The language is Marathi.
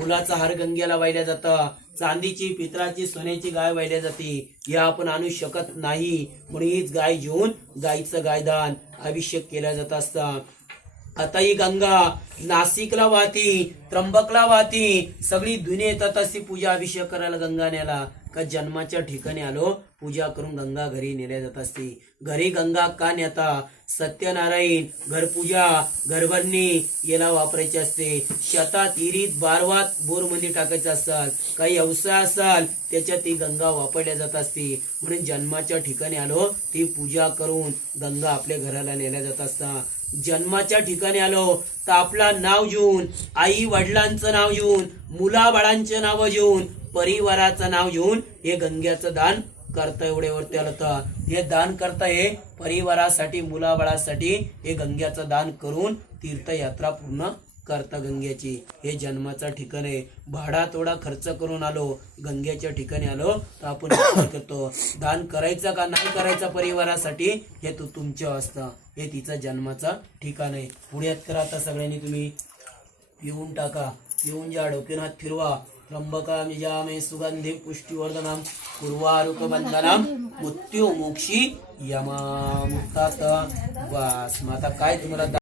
फुलाचा हार गंगेला वाहिल्या जातं, चांदीची पितळाची सोन्याची गाय वाहिल्या जाते, हे आपण आणू शकत नाही. म्हणून हीच गाय घेऊन गायीचं गायदान अभिषेक केला जात असता. आता ही गंगा नाशिकला वाहती, त्र्यंबकला वाहती, सगळी दुनिया येतात असती पूजा अभिषेक करायला गंगा न्यायला. का जन्माच्या ठिकाणी आलो पूजा करून गंगा घरी नेल्या जात असते. घरी गंगा का नेता? सत्यनारायण घरपूजा घरभरणी याला वापरायची असते. शेतात इरीत बारवात बोरमध्ये टाकायचं असाल, काही व्यवसाय असाल त्याच्यात ती गंगा वापरल्या जात असते. म्हणून जन्माच्या ठिकाणी आलो ती पूजा करून गंगा आपल्या घराला नेल्या जात असतात. जन्माच्या ठिकाणी आलो तर आपला नाव घेऊन, आई वडिलांचं नाव घेऊन, मुलाबाळांचे नाव घेऊन, परिवाराचं नाव घेऊन हे गंग्याचं दान करता. एवढ्यावरती आलं तर हे दान करता, हे परिवारासाठी मुलाबाळासाठी हे गंग्याचं दान करून तीर्थयात्रा पूर्ण करता गंग्याची. हे जन्माचा ठिकाण आहे. भाडा थोडा खर्च करून आलो गंग्याच्या ठिकाणी आलो तर आपण विचार करतो दान करायचं का नाही करायचं परिवारासाठी, हे तो तुमच्या असतं. हे तिचा जन्माचा ठिकाण आहे. पुढ्यात करा आता सगळ्यांनी तुम्ही पिऊन टाका. पिऊन ज्या डोक्यात हात फिरवा. त्र्यंबकं यजामहे सुगंधिं पुष्टिवर्धनम् उर्वारुकबन्धनम् मृत्युमोक्षी यमामुक्तात्. बस मग आता काय तुम्हाला